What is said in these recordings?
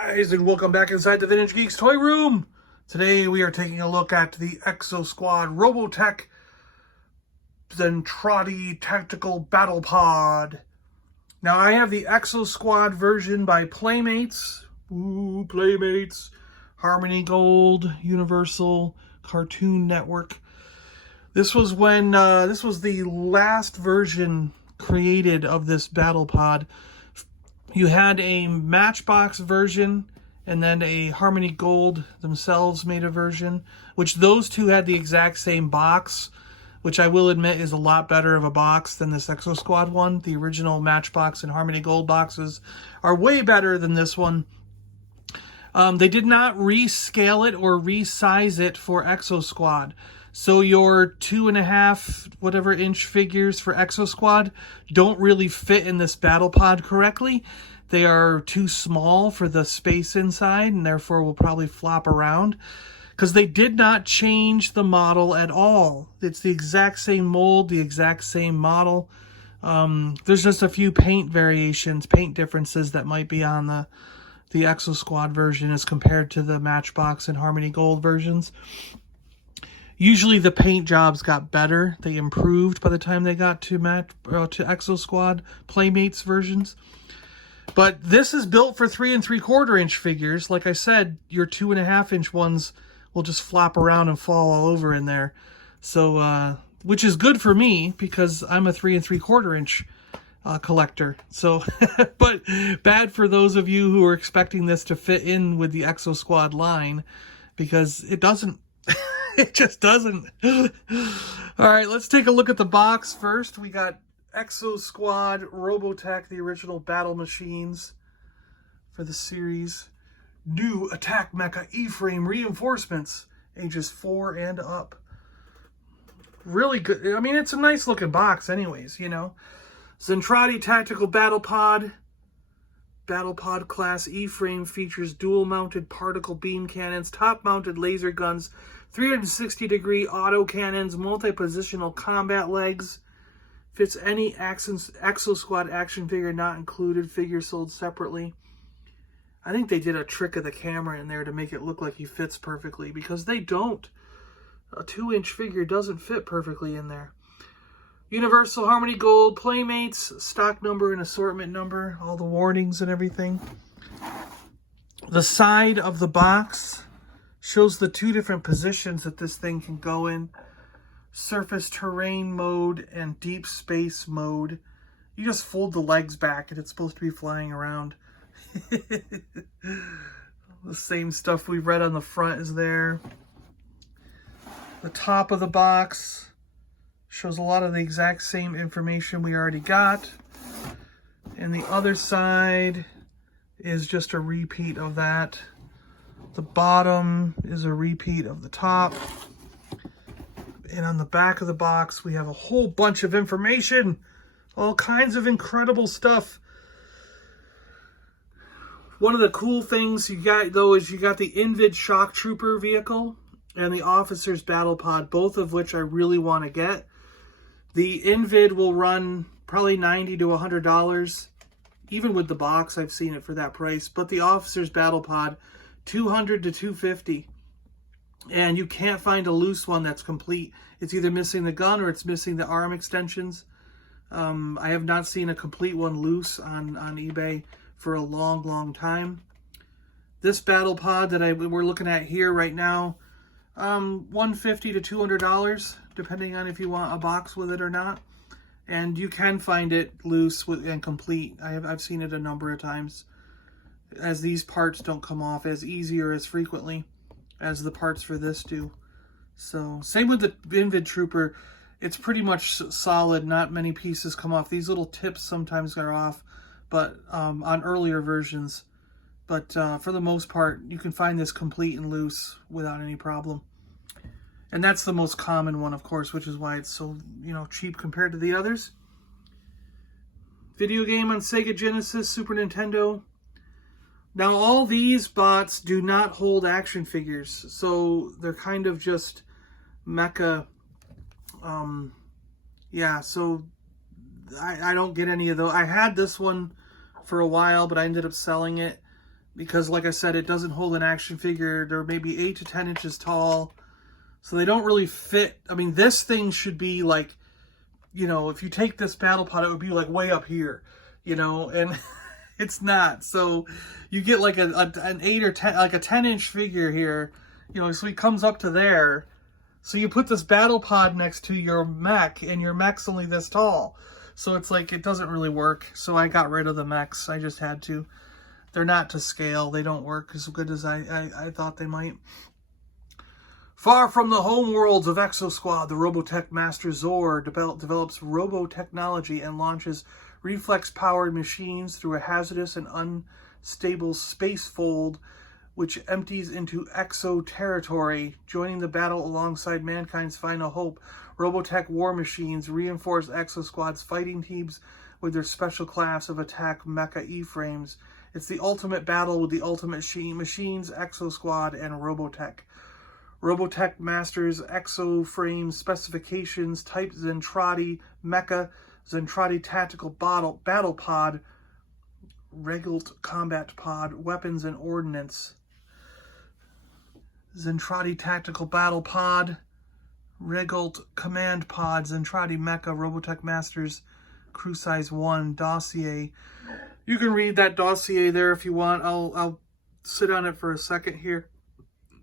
guys, and welcome back inside the Vintage Geek's toy room. Today we are taking a look at the Exo Squad Robotech Zentraedi Tactical Battle Pod. Now I have the Exo Squad version by Playmates. Ooh, Playmates. Harmony Gold, Universal, Cartoon Network. This was when, this was the last version created of this Battle Pod. You had a Matchbox version and then a Harmony Gold themselves made a version, which those two had the exact same box, which I will admit is a lot better of a box than this Exo Squad one. The original Matchbox and Harmony Gold boxes are way better than this one. They did not rescale it or resize it for Exo Squad. So your 2.5 whatever inch figures for Exo Squad don't really fit in this Battle Pod correctly. They are too small for the space inside and therefore will probably flop around because they did not change the model at all. It's the exact same mold, the exact same model. There's just a few paint variations, paint differences that might be on the Exo Squad version as compared to the Matchbox and Harmony Gold versions. Usually the paint jobs got better. They improved by the time they got to Exo Squad Playmates versions. But this is built for 3 3/4 inch figures. Like I said, your 2.5 inch ones will just flop around and fall all over in there. So, which is good for me because I'm a 3 3/4 inch collector. So, but bad for those of you who are expecting this to fit in with the Exo Squad line because it doesn't. It just doesn't. All right, let's take a look at the box first. We got Exo Squad Robotech, the original battle machines for the series. New Attack Mecha E-Frame reinforcements, ages 4 and up. Really good. I mean, it's a nice looking box anyways, you know. Zentraedi Tactical Battle Pod. Battle Pod class E-Frame features dual-mounted particle beam cannons, top-mounted laser guns, 360-degree auto cannons, multi-positional combat legs. Fits any Exo Squad action figure not included. Figure sold separately. I think they did a trick of the camera in there to make it look like he fits perfectly because they don't. A 2-inch figure doesn't fit perfectly in there. Universal Harmony Gold Playmates, stock number and assortment number, all the warnings and everything. The side of the box shows the 2 different positions that this thing can go in. Surface terrain mode and deep space mode. You just fold the legs back and it's supposed to be flying around. The same stuff we've read on the front is there. The top of the box shows a lot of the exact same information we already got. And the other side is just a repeat of that. The bottom is a repeat of the top. And on the back of the box, we have a whole bunch of information. All kinds of incredible stuff. One of the cool things you got, though, is you got the Vintage Shock Trooper vehicle and the Officer's Battle Pod, both of which I really want to get. The Invid will run probably $90 to $100. Even with the box, I've seen it for that price. But the Officer's Battle Pod, $200 to $250. And you can't find a loose one that's complete. It's either missing the gun or it's missing the arm extensions. I have not seen a complete one loose on eBay for a long, long time. This Battle Pod that we're looking at here right now, $150 to $200, depending on if you want a box with it or not. And you can find it loose and complete. I've seen it a number of times, as these parts don't come off as easy or as frequently as the parts for this do. So, same with the Vintage Trooper. It's pretty much solid. Not many pieces come off. These little tips sometimes are off, but on earlier versions. But for the most part, you can find this complete and loose without any problem. And that's the most common one, of course, which is why it's so, you know, cheap compared to the others. Video game on Sega Genesis, Super Nintendo. Now, all these bots do not hold action figures, so they're kind of just mecha. Yeah, so I don't get any of those. I had this one for a while, but I ended up selling it. because like I said, it doesn't hold an action figure. They're maybe 8 to 10 inches tall, so they don't really fit. I mean, this thing should be like, you know, if you take this battle pod, it would be like way up here, you know, and it's not. So you get like an 8 or 10, like a 10-inch figure here, you know, so he comes up to there. So you put this battle pod next to your mech, and your mech's only this tall. So it's like, it doesn't really work. So I got rid of the mechs. I just had to. They're not to scale. They don't work as good as I thought they might. Far from the home worlds of Exo Squad, the Robotech Master Zor develops robo-technology and launches reflex-powered machines through a hazardous and unstable space fold, which empties into Exo territory. Joining the battle alongside mankind's final hope, Robotech war machines reinforce Exo Squad's fighting teams with their special class of attack mecha E-frames. It's the ultimate battle with the ultimate machines, Exo Squad, and Robotech. Robotech Masters Exo Frame Specifications: Type Zentraedi Mecha, Zentraedi Tactical Battle Pod, Regult Combat Pod, Weapons and Ordnance. Zentraedi Tactical Battle Pod, Regult Command Pod, Zentraedi Mecha, Robotech Masters Crew Size 1 Dossier. You can read that dossier there if you want. I'll sit on it for a second here.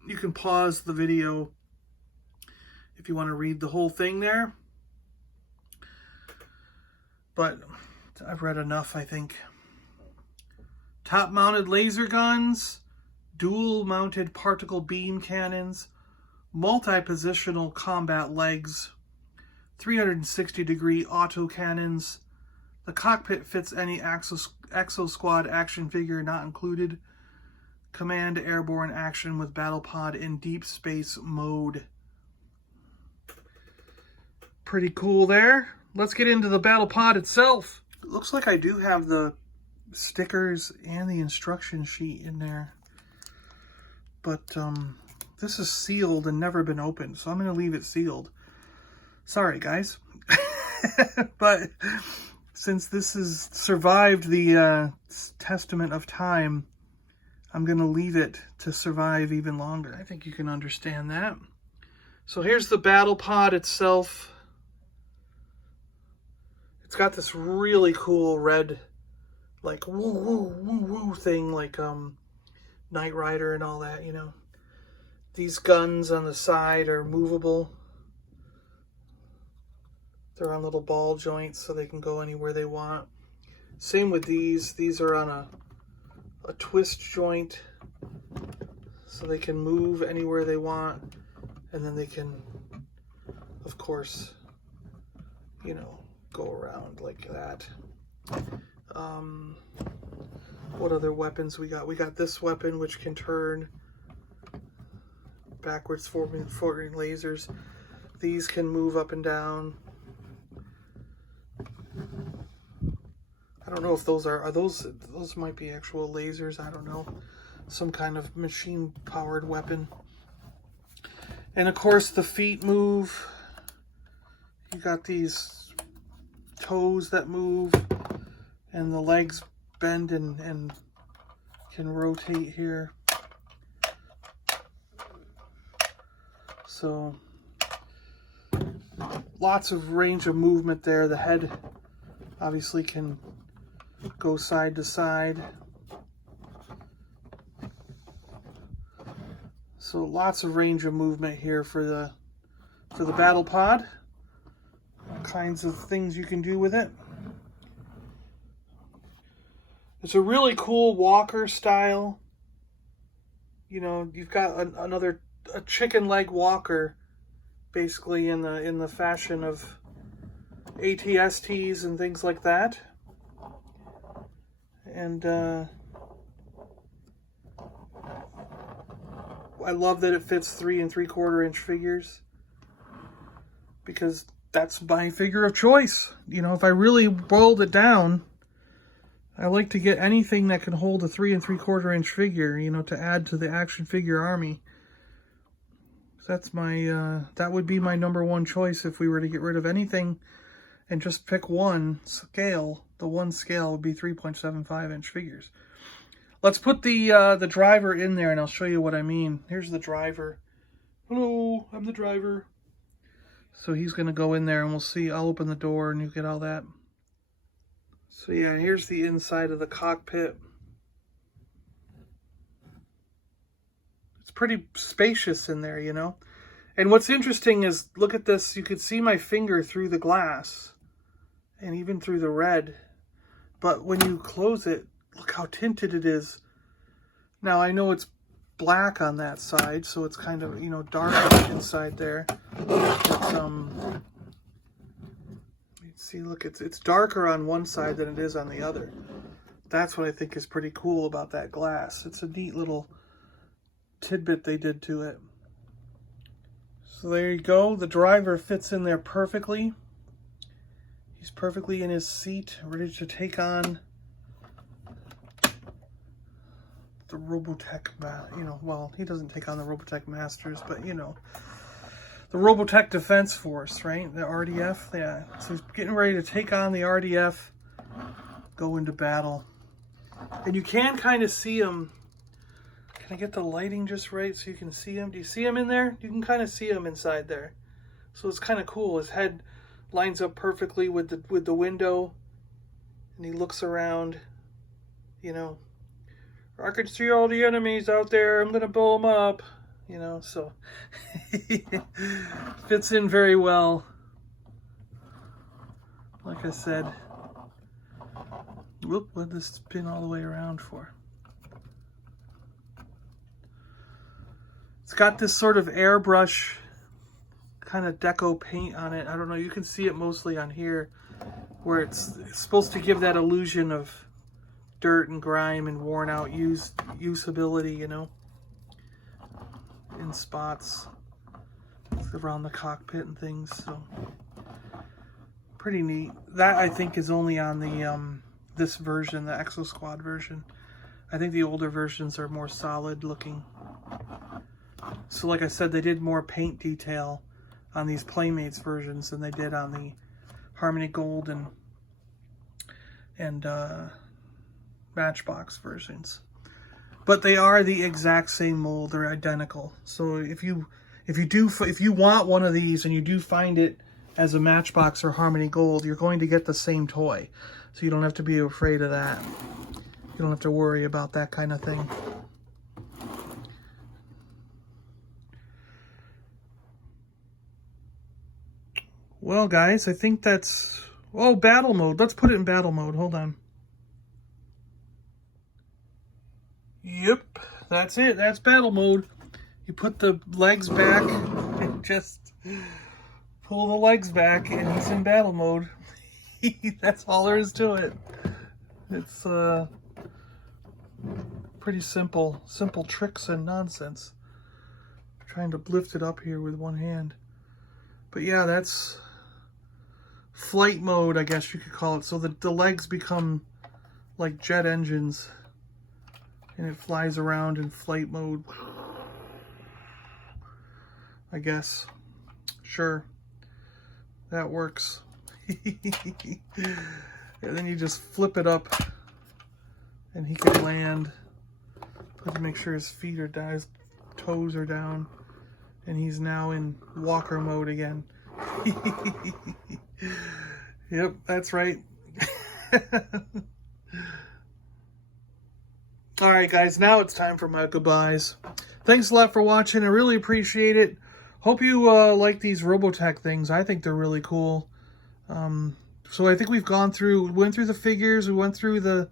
You can pause the video if you want to read the whole thing there. But I've read enough, I think. Top-mounted laser guns, dual-mounted particle beam cannons, multi-positional combat legs, 360-degree auto cannons. The cockpit fits any Exo Squad action figure not included. Command airborne action with battle pod in deep space mode. Pretty cool there. Let's get into the battle pod itself. It looks like I do have the stickers and the instruction sheet in there. But this is sealed and never been opened, so I'm going to leave it sealed. Sorry, guys. But since this has survived the testament of time, I'm going to leave it to survive even longer. I think you can understand that. So here's the battle pod itself. It's got this really cool red, like, woo, woo, woo, woo thing, like Knight Rider and all that, you know. These guns on the side are movable. They're on little ball joints so they can go anywhere they want. Same with these. These are on a twist joint so they can move anywhere they want, and then they can, of course, you know, go around like that. What other weapons we got? We got this weapon, which can turn backwards, forwarding lasers. These can move up and down. I don't know if those are those might be actual lasers, I don't know. Some kind of machine powered weapon. And of course the feet move. You got these toes that move, and the legs bend and can rotate here. So lots of range of movement there. The head obviously can go side to side. So lots of range of movement here for the battle pod. All kinds of things you can do with it. It's a really cool walker style. You know, you've got a chicken leg walker, basically in the fashion of ATSTs and things like that. And I love that it fits 3 3/4 inch figures, because that's my figure of choice. You know, if I really boiled it down, I like to get anything that can hold a 3 3/4 inch figure, you know, to add to the action figure army. That's my, that would be my #1 choice if we were to get rid of anything and just pick one scale. The one scale would be 3.75 inch figures. Let's put the driver in there and I'll show you what I mean. Here's the driver. Hello, I'm the driver. So he's going to go in there and we'll see. I'll open the door and you get all that. So yeah, here's the inside of the cockpit. It's pretty spacious in there, you know. And what's interesting is, look at this. You could see my finger through the glass and even through the red. But when you close it, look how tinted it is. Now, I know it's black on that side, so it's kind of, you know, dark on the inside there. It's, see, look, it's darker on one side than it is on the other. That's what I think is pretty cool about that glass. It's a neat little tidbit they did to it. So there you go. The driver fits in there perfectly. He's perfectly in his seat, ready to take on the Robotech, you know, well, he doesn't take on the Robotech Masters, but, you know, the Robotech Defense Force, right? The RDF, yeah. So he's getting ready to take on the RDF, go into battle. And you can kind of see him. Can I get the lighting just right so you can see him? Do you see him in there? You can kind of see him inside there. So it's kind of cool. His head lines up perfectly with the window, and he looks around, you know. I can see all the enemies out there. I'm going to blow them up. You know, so fits in very well. Like I said. Whoop, let this spin all the way around for. It's got this sort of airbrush kind of deco paint on it. I don't know. You can see it mostly on here where it's supposed to give that illusion of dirt and grime and worn out usability, you know, in spots around the cockpit and things. So pretty neat. That I think is only on the this version, the Exo Squad version. I think the older versions are more solid looking. So like I said, they did more paint detail on these Playmates versions than they did on the Harmony Gold and Matchbox versions. But they are the exact same mold. They're identical. So if you want one of these and you do find it as a Matchbox or Harmony Gold, you're going to get the same toy. So you don't have to be afraid of that. You don't have to worry about that kind of thing. Well, guys, I think that's... Oh, battle mode. Let's put it in battle mode. Hold on. Yep, that's it. That's battle mode. You put the legs back and just pull the legs back and he's in battle mode. That's all there is to it. It's pretty simple tricks and nonsense. I'm trying to lift it up here with one hand. But yeah, that's flight mode, I guess you could call it. So the legs become like jet engines. And it flies around in flight mode. I guess. Sure. That works. And then you just flip it up. And he can land. Have to make sure his feet are down, his toes are down. And he's now in walker mode again. Yep, that's right. All right, guys, now it's time for my goodbyes. Thanks a lot for watching. I really appreciate it. Hope you like these Robotech things. I think they're really cool. So I think we went through the figures. We went through the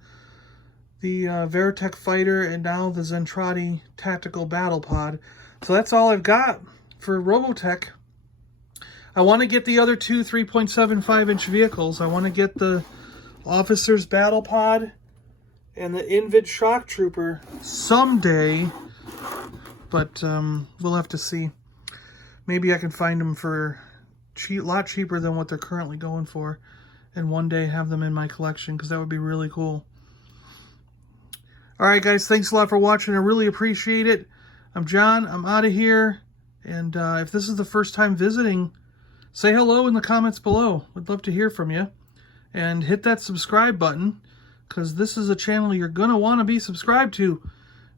Veritech Fighter and now the Zentraedi Tactical Battle Pod. So that's all I've got for Robotech. I want to get the other two 3.75-inch vehicles. I want to get the Officer's Battle Pod and the Vintage Shock Trooper someday, but we'll have to see. Maybe I can find them for a lot cheaper than what they're currently going for, and one day have them in my collection, because that would be really cool. All right, guys, thanks a lot for watching. I really appreciate it. I'm John. I'm out of here, and if this is the first time visiting, say hello in the comments below. We'd love to hear from you, and hit that subscribe button because this is a channel you're going to want to be subscribed to.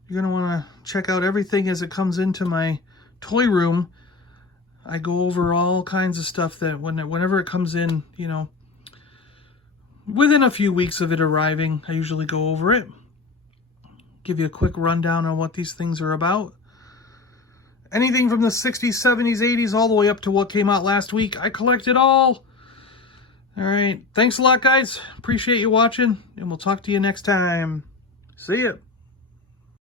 You're going to want to check out everything as it comes into my toy room. I go over all kinds of stuff that whenever it comes in, you know, within a few weeks of it arriving, I usually go over it. Give you a quick rundown on what these things are about. Anything from the 60s, 70s, 80s, all the way up to what came out last week. I collect it all. All right. Thanks a lot, guys. Appreciate you watching, and we'll talk to you next time. See ya.